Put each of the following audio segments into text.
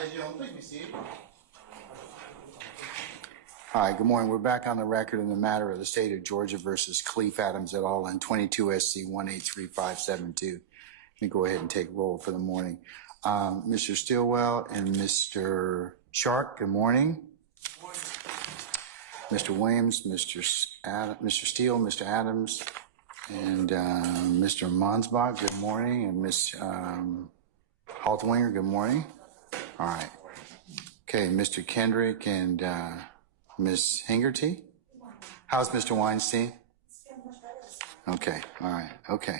Please be seated. Hi, good morning. We're back on the record in the matter of the state of Georgia versus Cleef Adams et al. And 22 SC 183572. Let me go ahead and take roll for the morning. Mr. Stilwell and Mr. Sharp, good morning. Good morning. Mr. Williams, Mr. Steele, Mr. Adams, and Mr. Monsbach, good morning. And Ms. Haltwinger, good morning. All right. Okay, Mr. Kendrick and Ms. Hingerty. How's Mr. Weinstein? Okay, all right, okay.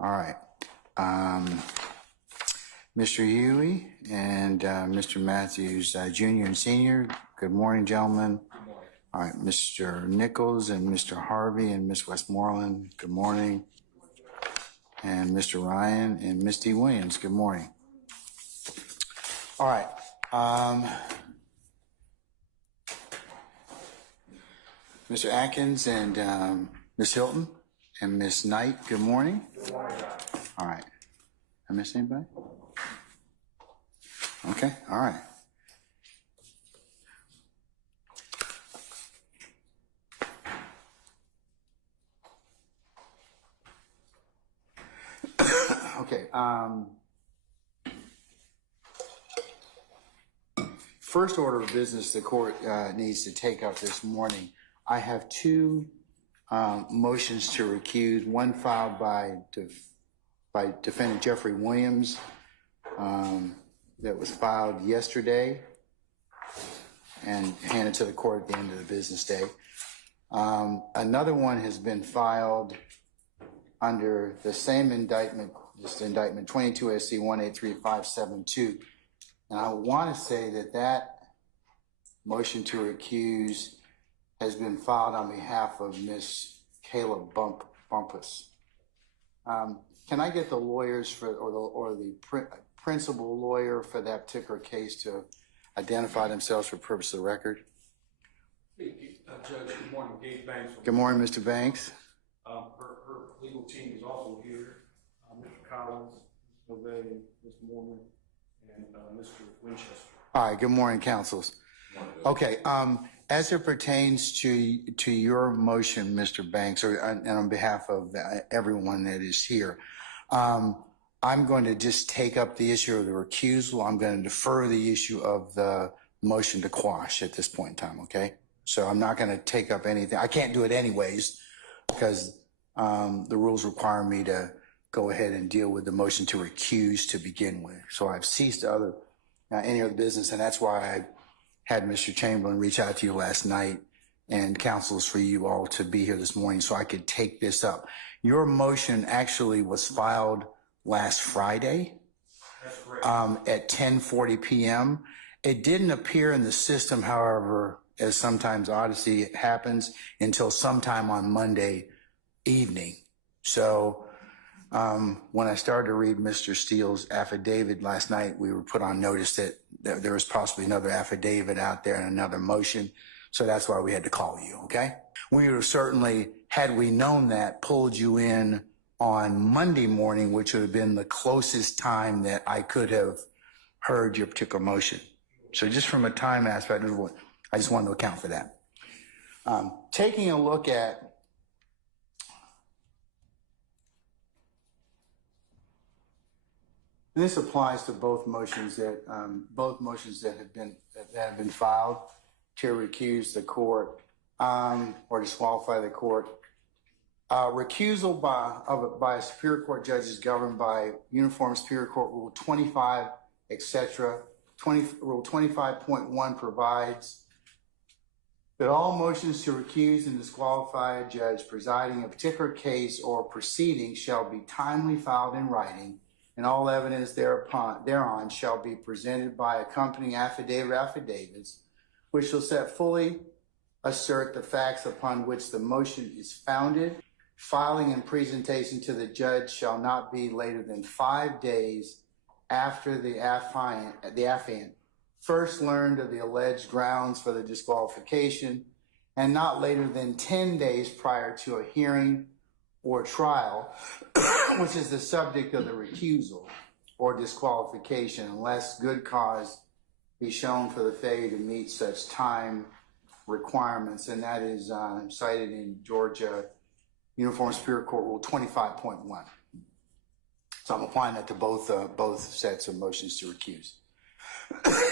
All right. Mr. Huey and Mr. Matthews, Jr. and Senior, good morning, gentlemen. Good morning. All right, Mr. Nichols and Mr. Harvey and Ms. Westmoreland, good morning. And Mr. Ryan and Ms. D. Williams, good morning. All right. Mr. Atkins and Ms. Hilton and Ms. Knight, good morning. Good morning. All right. I missed anybody? Okay, all right. Okay. First order of business the court needs to take up this morning. I have two motions to recuse, one filed by defendant Jeffrey Williams that was filed yesterday and handed to the court at the end of the business day. Another one has been filed under the same indictment, this indictment 22 SC 183572. And I want to say that motion to recuse has been filed on behalf of Ms. Kayla Bumpus. Can I get the lawyers for, or the principal lawyer for that particular case to identify themselves for purpose of the record? Hey, Judge, good morning. Gabe Banks. Good morning, Mr. Banks. Her legal team is also here. Mr. Collins, Ms. Novey, Ms. Mormon, and Mr. Winchester. All right, good morning, counsels. Okay, as it pertains to your motion, Mr. Banks, and on behalf of everyone that is here, I'm going to just take up the issue of the recusal. I'm going to defer the issue of the motion to quash at this point in time, okay? So I'm not going to take up anything. I can't do it anyways because the rules require me to go ahead and deal with the motion to recuse to begin with. So I've ceased any other business, and that's why I had Mr. Chamberlain reach out to you last night and counsels for you all to be here this morning so I could take this up. Your motion actually was filed last Friday at 10:40 p.m. It didn't appear in the system, however, as sometimes Odyssey happens, until sometime on Monday evening. So when I started to read Mr. Steele's affidavit last night, we were put on notice that there was possibly another affidavit out there and another motion. So that's why we had to call you, okay? We would have certainly, had we known that, pulled you in on Monday morning, which would have been the closest time that I could have heard your particular motion. So just from a time aspect, I just wanted to account for that. Taking a look at this applies to both motions that have been filed to recuse the court or disqualify the court. Recusal by a Superior Court judge is governed by Uniform Superior Court Rule 25, etc. Rule 25.1 provides that all motions to recuse and disqualify a judge presiding a particular case or proceeding shall be timely filed in writing, and all evidence thereon shall be presented by accompanying affidavits, which shall set fully assert the facts upon which the motion is founded. Filing and presentation to the judge shall not be later than 5 days after the affiant first learned of the alleged grounds for the disqualification, and not later than 10 days prior to a hearing or trial, which is the subject of the recusal. or disqualification unless good cause be shown for the failure to meet such time requirements, and that is cited in Georgia Uniform Superior Court Rule 25.1. So I'm applying that to both sets of motions to recuse.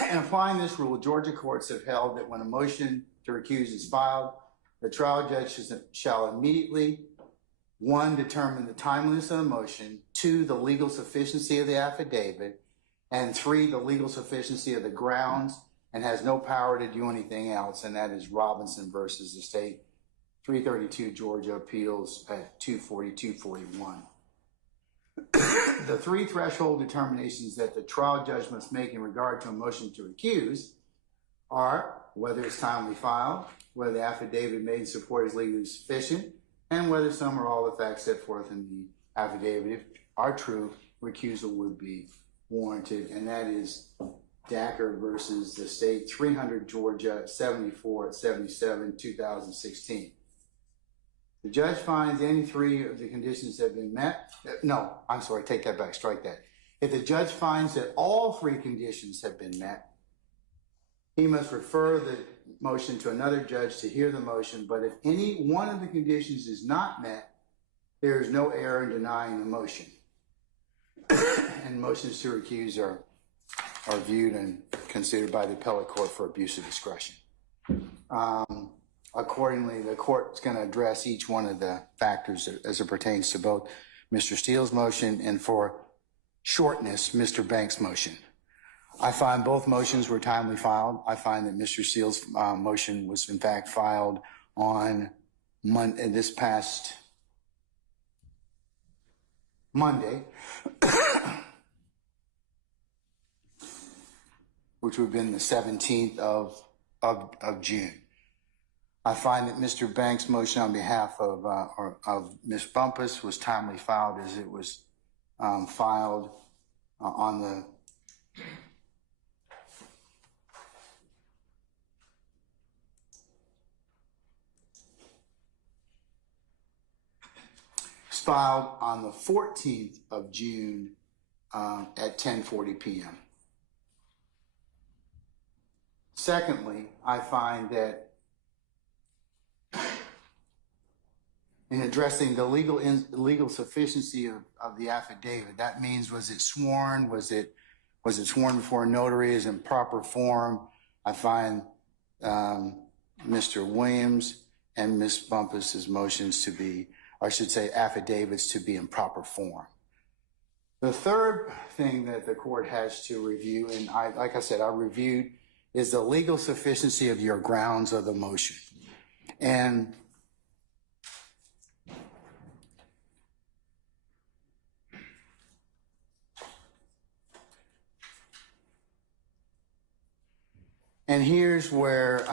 And applying this rule, Georgia courts have held that when a motion to recuse is filed, the trial judge shall immediately, 1, determine the timeliness of the motion, 2, the legal sufficiency of the affidavit, and 3, the legal sufficiency of the grounds, and has no power to do anything else, and that is Robinson versus the state, 332 Georgia Appeals at 242-41. The 3 threshold determinations that the trial judge must make in regard to a motion to recuse are whether it's timely filed, whether the affidavit made in support is legally sufficient, and whether some or all the facts set forth in the affidavit are true, recusal would be warranted, and that is Dacker versus the state, 300 Georgia, 74 at 77, 2016. The judge finds any 3 of the conditions have been met. No, I'm sorry, take that back, strike that. If the judge finds that all 3 conditions have been met, he must refer the motion to another judge to hear the motion, but if any one of the conditions is not met, there is no error in denying the motion. And motions to recuse are viewed and considered by the appellate court for abuse of discretion. Accordingly, the court is going to address each one of the factors as it pertains to both Mr. Steele's motion and, for shortness, Mr. Banks' motion. I find both motions were timely filed. I find that Mr. Steele's motion was in fact filed on this past Monday, which would have been the 17th of June. I find that Mr. Banks' motion on behalf of Ms. Bumpus was timely filed, as it was filed on the filed on the 14th of June at 10:40 p.m. Secondly, I find that in addressing the legal sufficiency of the affidavit, that means, was it sworn? Was it sworn before a notary? Is in proper form? I find Mr. Williams and Ms. Bumpus's motions to be, or I should say affidavits, to be in proper form. The third thing that the court has to review, and like I said, I reviewed, is the legal sufficiency of your grounds of the motion. And here's where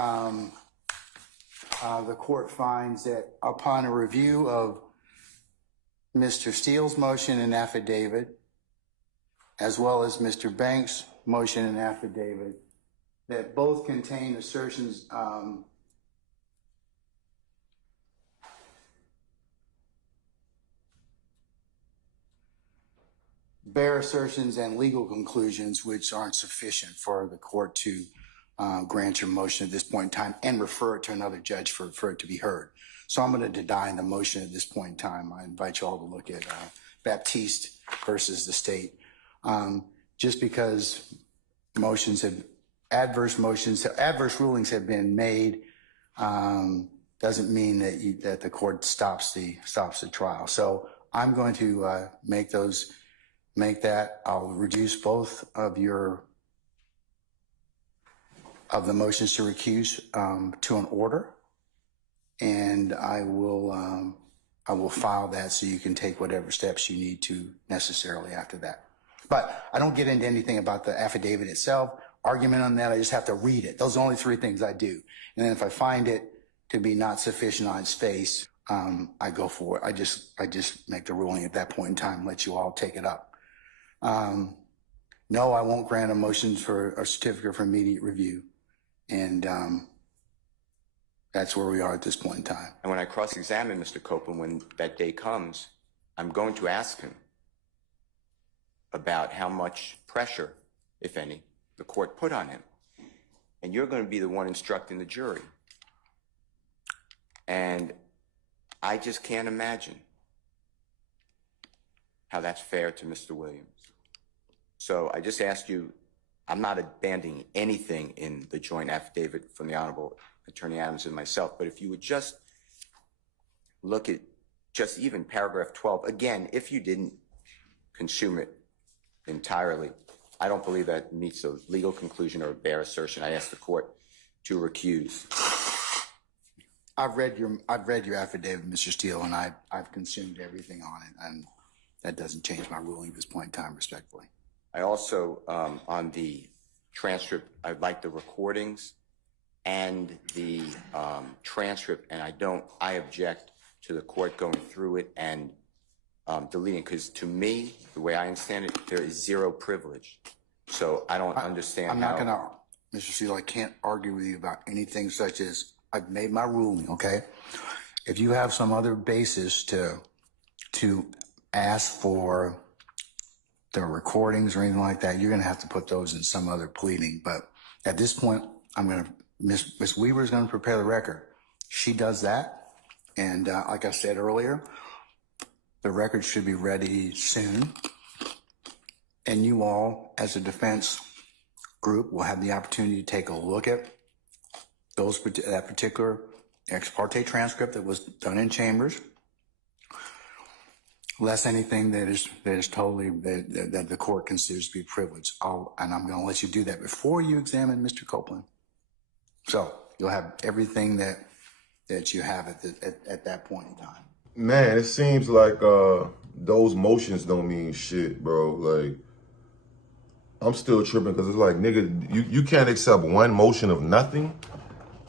the court finds that upon a review of Mr. Steele's motion and affidavit, as well as Mr. Banks' motion and affidavit, that both contain assertions bare assertions and legal conclusions which aren't sufficient for the court to grant your motion at this point in time and refer it to another judge for it to be heard. So I'm going to deny the motion at this point in time. I invite you all to look at Baptiste versus the state. Just because adverse rulings have been made doesn't mean that the court stops the trial. So I'm going to make that. I'll reduce both of the motions to recuse to an order, and I will file that so you can take whatever steps you need to necessarily after that. But I don't get into anything about the affidavit itself, argument on that. I just have to read it. Those are the only 3 things I do. And then if I find it to be not sufficient on its face, I go for it. I just make the ruling at that point in time, let you all take it up. No, I won't grant a motion for a certificate for immediate review. And that's where we are at this point in time. And when I cross-examine Mr. Copeland, when that day comes, I'm going to ask him, about how much pressure, if any, the court put on him. And you're going to be the one instructing the jury. And I just can't imagine how that's fair to Mr. Williams. So I just asked you, I'm not abandoning anything in the joint affidavit from the Honorable Attorney Adams and myself, but if you would just look at just even paragraph 12, again, if you didn't consume it entirely, I don't believe that meets a legal conclusion or a bare assertion. I asked the court to recuse. I've read your affidavit, Mr. Steele, and I've consumed everything on it, and that doesn't change my ruling at this point in time, respectfully. I also, on the transcript, I'd like the recordings and the transcript, and I object to the court going through it and deleting, because to me, the way I understand it, there is zero privilege. So I don't understand I'm not gonna, Mr. Steele, I can't argue with you about anything such as, I've made my ruling, okay? If you have some other basis to ask for the recordings or anything like that, you're gonna have to put those in some other pleading. But at this point, Ms. Weaver is gonna prepare the record. She does that. And like I said earlier, the record should be ready soon. And you all, as a defense group, will have the opportunity to take a look at that particular ex parte transcript that was done in chambers, less anything that is totally that the court considers to be privileged. And I'm going to let you do that before you examine Mr. Copeland. So you'll have everything that you have at that point in time. Man, it seems like those motions don't mean shit, bro. Like, I'm still tripping because it's like, nigga, you can't accept one motion of nothing.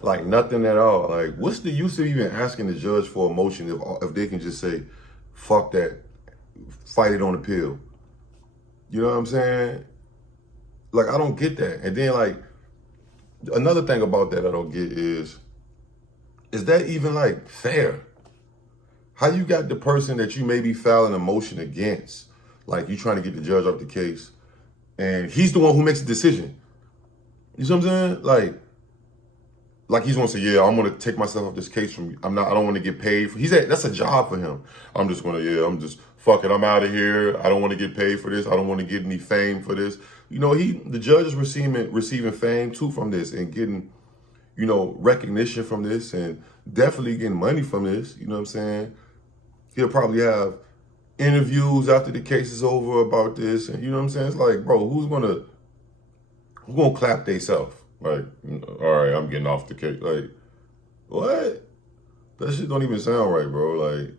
Like, nothing at all. Like, what's the use of even asking the judge for a motion if they can just say, fuck that, fight it on appeal? You know what I'm saying? Like, I don't get that. And then, like, another thing about that I don't get is that even, like, fair? How you got the person that you may be filing a motion against, like, you trying to get the judge off the case, and he's the one who makes the decision? You see what I'm saying? Like he's gonna say, yeah, I'm gonna take myself off this case from, I don't want to get paid for, that's a job for him. I'm just fuck it, I'm out of here. I don't want to get paid for this. I don't want to get any fame for this. You know, the judge is receiving fame too from this and getting, you know, recognition from this and definitely getting money from this. You know what I'm saying? He'll probably have interviews after the case is over about this. And you know what I'm saying? It's like, bro, who's gonna clap theyself? Like, all right, I'm getting off the case. Like, what? That shit don't even sound right, bro. Like,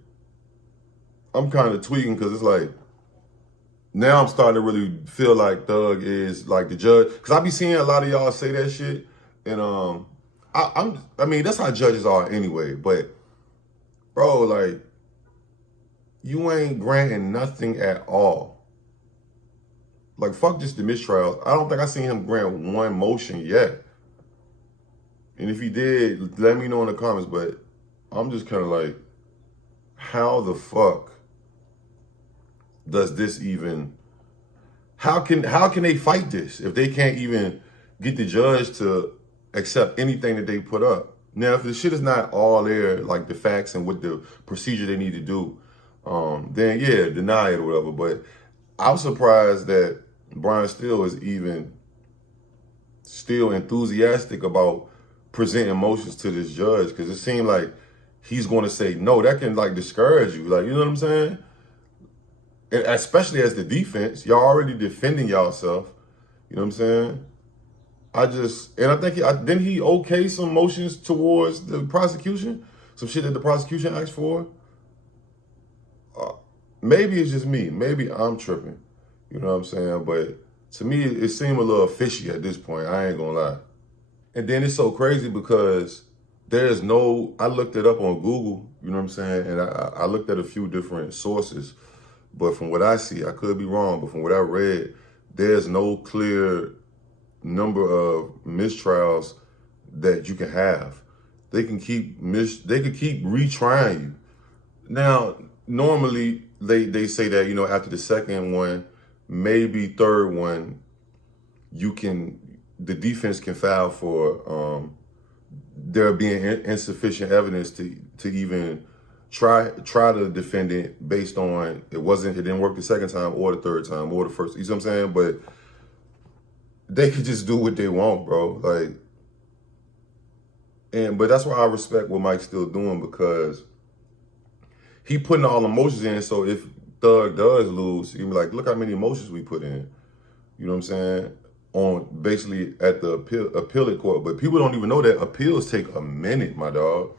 I'm kind of tweaking because it's like, now I'm starting to really feel like Thug is like the judge. Because I be seeing a lot of y'all say that shit. And I mean, that's how judges are anyway. But, bro, like, you ain't granting nothing at all. Like, fuck just the mistrials. I don't think I seen him grant one motion yet. And if he did, let me know in the comments. But I'm just kind of like, how the fuck does this even, how can they fight this if they can't even get the judge to accept anything that they put up? Now, if the shit is not all there, like the facts and what the procedure they need to do, then yeah, deny it or whatever. But I'm surprised that Brian Steele is even still enthusiastic about presenting motions to this judge, because it seemed like he's going to say no. That can like discourage you, like, you know what I'm saying? And especially as the defense, y'all already defending yourself. You know what I'm saying? I think didn't he okay some motions towards the prosecution, some shit that the prosecution asked for. Maybe it's just me. Maybe I'm tripping. You know what I'm saying? But to me, it seemed a little fishy at this point. I ain't gonna lie. And then it's so crazy because I looked it up on Google, you know what I'm saying? And I looked at a few different sources. But from what I see, I could be wrong, but from what I read, there's no clear number of mistrials that you can have. They could keep retrying you. Now, normally they say that, you know, after the second one, maybe third one, the defense can file for there being insufficient evidence to even try the defendant based on it didn't work the second time or the third time or the first. You see what I'm saying? But they could just do what they want, bro. Like, but that's why I respect what Mike's still doing, because he putting all the emotions in. So if Thug does lose, he can be like, look how many emotions we put in. You know what I'm saying? On basically at the appellate court. But people don't even know that appeals take a minute, my dog.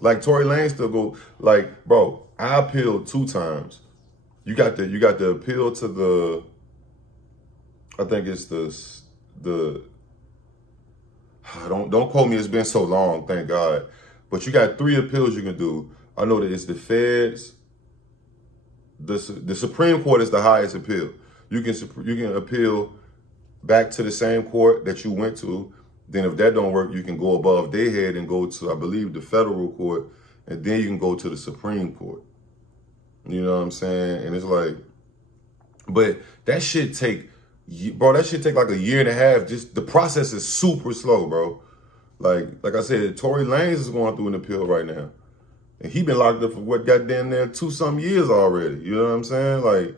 Like Tory Lanez still go, like, bro, I appealed 2 times. You got the appeal to the, I think it's the don't quote me, it's been so long, thank God. But you got 3 appeals you can do. I know that it's the feds, the Supreme Court is the highest appeal. You can appeal back to the same court that you went to. Then if that don't work, you can go above their head and go to, I believe, the federal court, and then you can go to the Supreme Court. You know what I'm saying? And it's like, but that shit take like a year and a half. Just the process is super slow, bro. Like I said, Tory Lanez is going through an appeal right now. And he been locked up for what, goddamn near 2-some years already. You know what I'm saying? Like,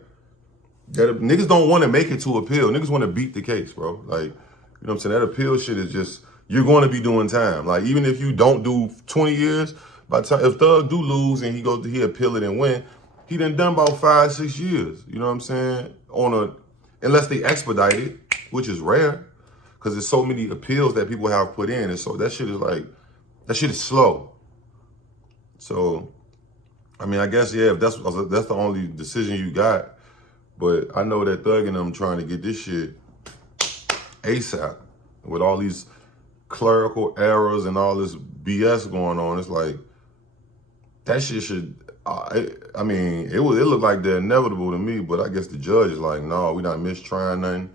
niggas don't want to make it to appeal. Niggas want to beat the case, bro. Like, you know what I'm saying? That appeal shit is just, you're going to be doing time. Like, even if you don't do 20 years, by the time, if Thug do lose and he appeal it and win, he done about 5-6 years. You know what I'm saying? Unless they expedite it, which is rare, because there's so many appeals that people have put in. And so that shit is slow. So, I mean, I guess, yeah, if that's the only decision you got. But I know that Thug and them trying to get this shit ASAP with all these clerical errors and all this BS going on. It's like, that shit should, I mean, it looked like the inevitable to me, but I guess the judge is like, no, we not mistrying nothing.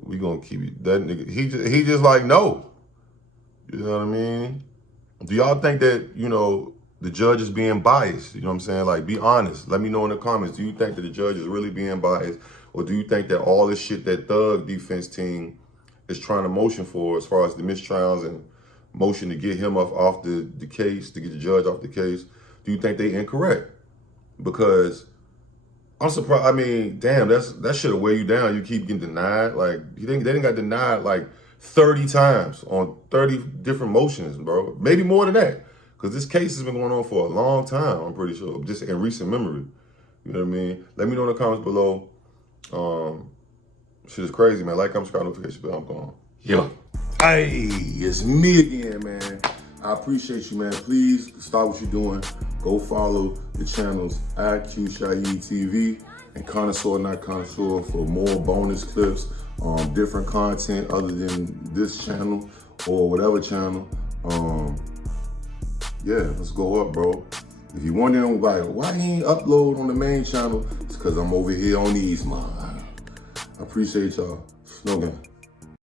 We gonna keep it. That nigga, he just like, no. You know what I mean? Do y'all think that, you know, the judge is being biased? You know what I'm saying? Like, be honest. Let me know in the comments. Do you think that the judge is really being biased? Or do you think that all this shit that Thug defense team is trying to motion for, as far as the mistrials and motion to get him off the case, to get the judge off the case, do you think they incorrect? Because I'm surprised. I mean, damn, that should have weighed you down. You keep getting denied. Like, they didn't got denied like 30 times on 30 different motions, bro. Maybe more than that. Because this case has been going on for a long time, I'm pretty sure, just in recent memory. You know what I mean? Let me know in the comments below. Shit is crazy, man. Like, comment, subscribe, notification bell. I'm gone. Yeah. Hey, it's me again, man. I appreciate you, man. Please stop what you're doing. Go follow the channels IQ Shaheed TV and Connoisseur Not Connoisseur for more bonus clips, different content other than this channel or whatever channel. Yeah, let's go up, bro. If you're wondering, like, why he ain't upload on the main channel, it's because I'm over here on these, man. I appreciate y'all. Slogan.